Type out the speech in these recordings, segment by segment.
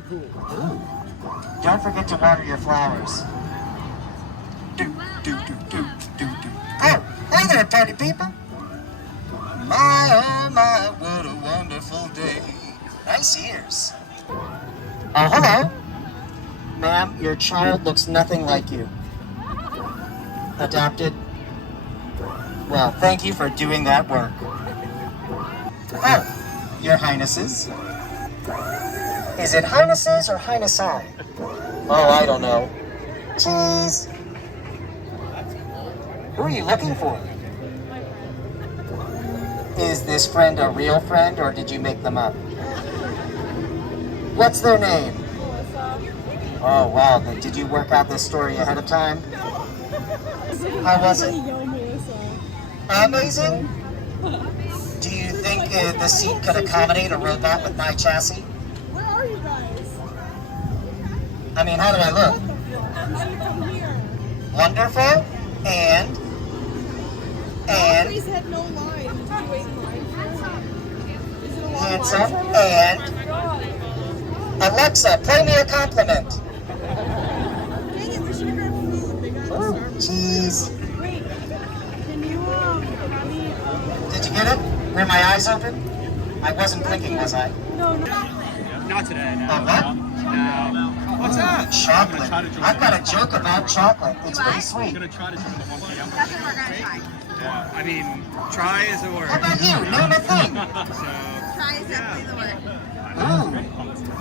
super cool. Ooh. Don't forget to water your flowers. Oh, hey there, party people. My, oh my, what a wonderful day. Nice ears. Hello. Ma'am, your child looks nothing like you. Adopted? Well, thank you for doing that work. Oh, your highnesses? Is it highnesses or highness-I? Oh, I don't know. Cheese. Who are you looking for? Is this friend a real friend or did you make them up? What's their name? Oh, wow. Did you work out this story ahead of time? How was it? Amazing? Do you think the seat could accommodate a robot with my chassis? Where are you guys? I mean, how do I look? Come here. Wonderful and Please had no line. Did you wait in line for? Is it a long handsome line? and Alexa, play me a compliment. Dang it, we should have grabbed food. They got Ooh, Starbucks. cheese. Wait, can you have me? Did you get it? Were my eyes open? I wasn't blinking, was I? No. Not today, no. What? No. What's that? Chocolate. I've got a joke about chocolate. It's pretty I'm sweet. gonna try to jump the 1 p.m. That's what we're gonna try. Yeah, I mean, try is a word. How about you? Name a thing. So, Try is definitely the word. Ooh.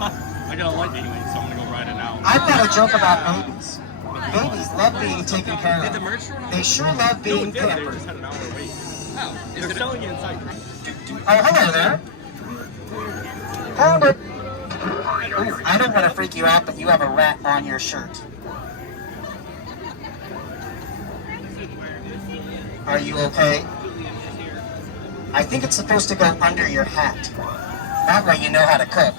I got a light anyway, so I'm gonna go ride it out. I've got a joke about babies. Babies love being taken care Did the of. merch store not They sure love being They pampered. just had an hour wait. Oh, they're selling it inside. Oh, hello there. Hold it. Ooh, I don't want to freak you out, but you have a rat on your shirt. Are you okay? I think it's supposed to go under your hat. That way you know how to cook.